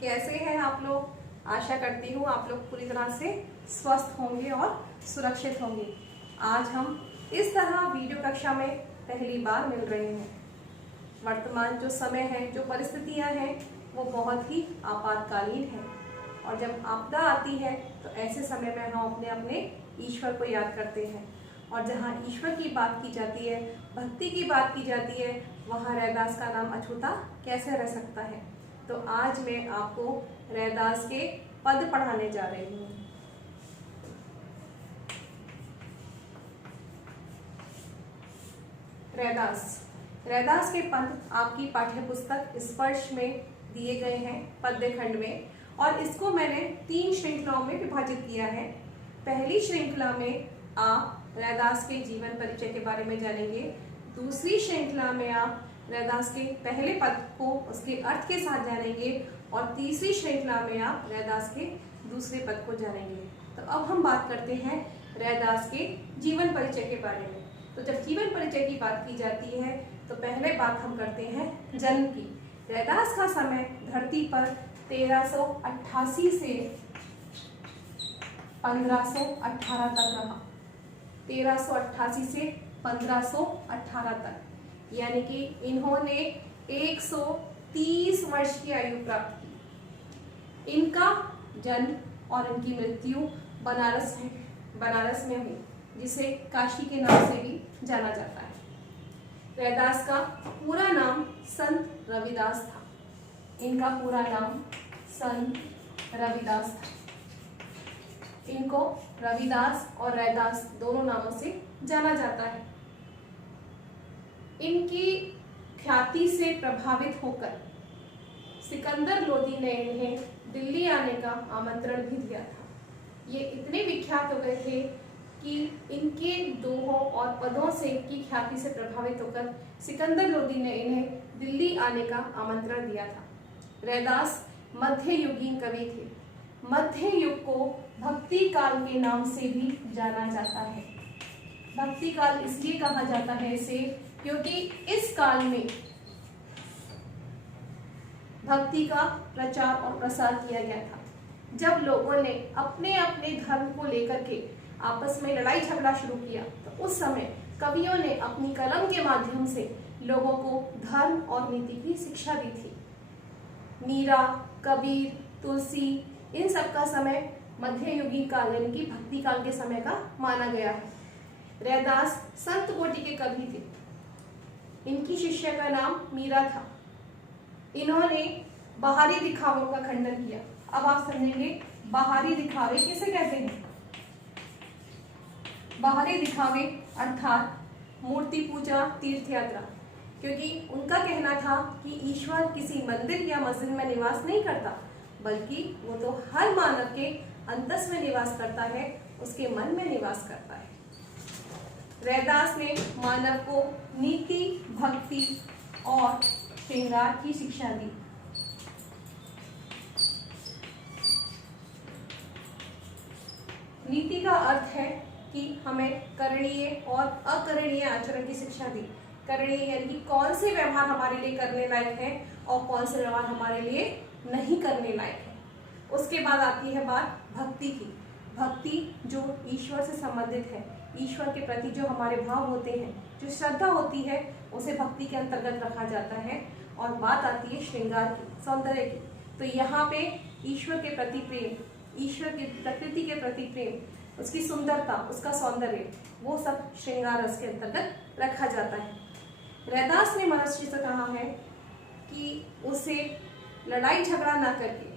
कैसे हैं आप लोग। आशा करती हूँ आप लोग पूरी तरह से स्वस्थ होंगे और सुरक्षित होंगे। आज हम इस तरह वीडियो कक्षा में पहली बार मिल रहे हैं। वर्तमान जो समय है, जो परिस्थितियाँ हैं, वो बहुत ही आपातकालीन है और जब आपदा आती है तो ऐसे समय में हम अपने अपने ईश्वर को याद करते हैं और जहाँ ईश्वर की बात की जाती है, भक्ति की बात की जाती है, वहाँ रैदास का नाम अछूता कैसे रह सकता है। तो आज मैं आपको रैदास के पद पढ़ाने जा रही हूँ। रैदास के पद आपकी पाठ्य पुस्तक स्पर्श में दिए गए हैं पद्य खंड में, और इसको मैंने 3 श्रृंखलाओं में विभाजित किया है। पहली श्रृंखला में आप रैदास के जीवन परिचय के बारे में जानेंगे। दूसरी श्रृंखला में आप रैदास के पहले पद को उसके अर्थ के साथ जानेंगे और तीसरी श्रृंखला में आप रैदास के दूसरे पद को जानेंगे। तो अब हम बात करते हैं रैदास के जीवन परिचय के बारे में। तो जब जीवन परिचय की बात की जाती है तो पहले बात हम करते हैं जन्म की। रैदास का समय धरती पर 1388 से 1518 तक रहा। 1388 से 1518 तक, यानी कि इन्होंने 130 वर्ष की आयु प्राप्त की। इनका जन्म और इनकी मृत्यु बनारस में हुई, जिसे काशी के नाम से भी जाना जाता है। रैदास का पूरा नाम संत रविदास था। इनका पूरा नाम संत रविदास था। इनको रविदास और रैदास दोनों नामों से जाना जाता है। इनकी ख्याति से प्रभावित होकर सिकंदर लोदी ने इन्हें दिल्ली आने का आमंत्रण भी दिया था। ये इतने विख्यात हो गए थे कि इनके दोहों और पदों से की ख्याति से प्रभावित होकर सिकंदर लोदी ने इन्हें दिल्ली आने का आमंत्रण दिया था। रैदास मध्ययुगीन कवि थे। मध्य युग को भक्ति काल के नाम से भी जाना जाता है। भक्ति काल इसलिए कहा जाता है इसे क्योंकि इस काल में भक्ति का प्रचार और प्रसार किया गया था। जब लोगों ने अपने अपने धर्म को लेकर के आपस में लड़ाई झगड़ा शुरू किया तो उस समय कवियों ने अपनी कलम के माध्यम से लोगों को धर्म और नीति की शिक्षा दी थी। मीरा, कबीर, तुलसी, इन सब का समय मध्ययुगीन काल यानी कि भक्ति काल के समय का माना गया है। रैदास संत कोटि के कवि थे। इनकी शिष्य का नाम मीरा था। इन्होंने बाहरी दिखावों का खंडन किया। अब आप समझेंगे बाहरी दिखावे किसे कहते हैं। बाहरी दिखावे अर्थात मूर्ति पूजा, तीर्थ यात्रा, क्योंकि उनका कहना था कि ईश्वर किसी मंदिर या मस्जिद में निवास नहीं करता, बल्कि वो तो हर मानव के अंतस में निवास करता है, उसके मन में निवास करता है। रैदास ने मानव को नीति, भक्ति और श्रृंगार की शिक्षा दी। नीति का अर्थ है कि हमें करणीय और अकरणीय आचरण की शिक्षा दी। करणीय यानी कि कौन से व्यवहार हमारे लिए करने लायक है और कौन से व्यवहार हमारे लिए नहीं करने लायक है। उसके बाद आती है बात भक्ति की। भक्ति जो ईश्वर से संबंधित है, ईश्वर के प्रति जो हमारे भाव होते हैं, जो श्रद्धा होती है, उसे भक्ति के अंतर्गत रखा जाता है। और बात आती है श्रृंगार की, सौंदर्य की। तो यहाँ पे ईश्वर के प्रति प्रेम, ईश्वर की प्रकृति के प्रति प्रेम, उसकी सुंदरता, उसका सौंदर्य, वो सब श्रृंगार रस के अंतर्गत रखा जाता है। रैदास ने मनुष्य से कहा है कि उसे लड़ाई झगड़ा ना करके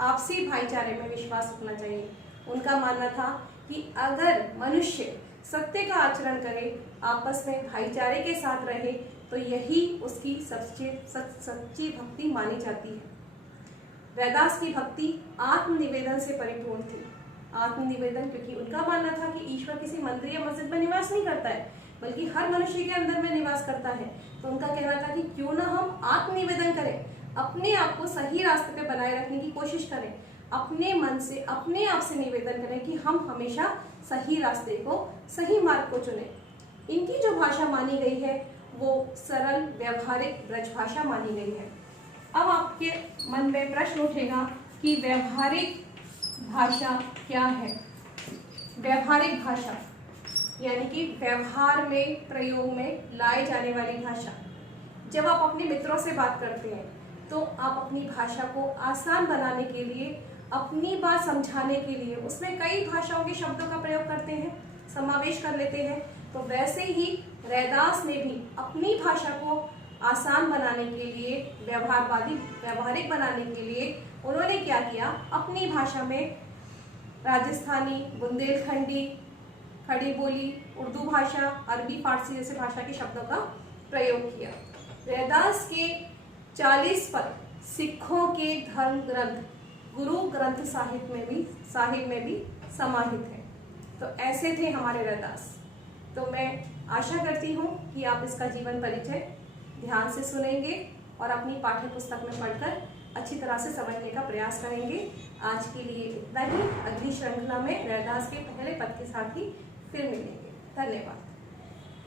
आपसी भाईचारे में विश्वास रखना चाहिए। उनका मानना था कि अगर मनुष्य सत्य का आचरण करे, आपस में भाईचारे के साथ रहे, तो यही उसकी सच्ची भक्ति मानी जाती है। रैदास की भक्ति आत्मनिवेदन से परिपूर्ण थी। आत्मनिवेदन क्योंकि उनका मानना था कि ईश्वर किसी मंदिर या मस्जिद में निवास नहीं करता है, बल्कि हर मनुष्य के अंदर में निवास करता है। तो उनका कहना था कि क्यों ना हम आत्मनिवेदन करें, अपने आप को सही रास्ते पे बनाए रखने की कोशिश करें, अपने मन से, अपने आप से निवेदन करें कि हम हमेशा सही रास्ते को, सही मार्ग को चुनें। इनकी जो भाषा मानी गई है वो सरल, व्यवहारिक ब्रज भाषा मानी गई है। अब आपके मन में प्रश्न उठेगा कि व्यवहारिक भाषा क्या है। व्यवहारिक भाषा यानी कि व्यवहार में, प्रयोग में लाई जाने वाली भाषा। जब आप अपने मित्रों से बात करते हैं तो आप अपनी भाषा को आसान बनाने के लिए, अपनी बात समझाने के लिए उसमें कई भाषाओं के शब्दों का प्रयोग करते हैं, समावेश कर लेते हैं। तो वैसे ही रैदास ने भी अपनी भाषा को आसान बनाने के लिए, व्यवहारिक बनाने के लिए उन्होंने क्या किया, अपनी भाषा में राजस्थानी, बुंदेलखंडी, खड़ी बोली, उर्दू भाषा, अरबी, फारसी जैसे भाषा के शब्दों का प्रयोग किया। रैदास के 40 पद सिखों के धर्म ग्रंथ गुरु ग्रंथ साहिब में भी समाहित है। तो ऐसे थे हमारे रैदास। तो मैं आशा करती हूँ कि आप इसका जीवन परिचय ध्यान से सुनेंगे और अपनी पाठ्य पुस्तक में पढ़कर अच्छी तरह से समझने का प्रयास करेंगे। आज के लिए इतना ही। अगली श्रृंखला में रैदास के पहले पद के साथ ही फिर मिलेंगे। धन्यवाद।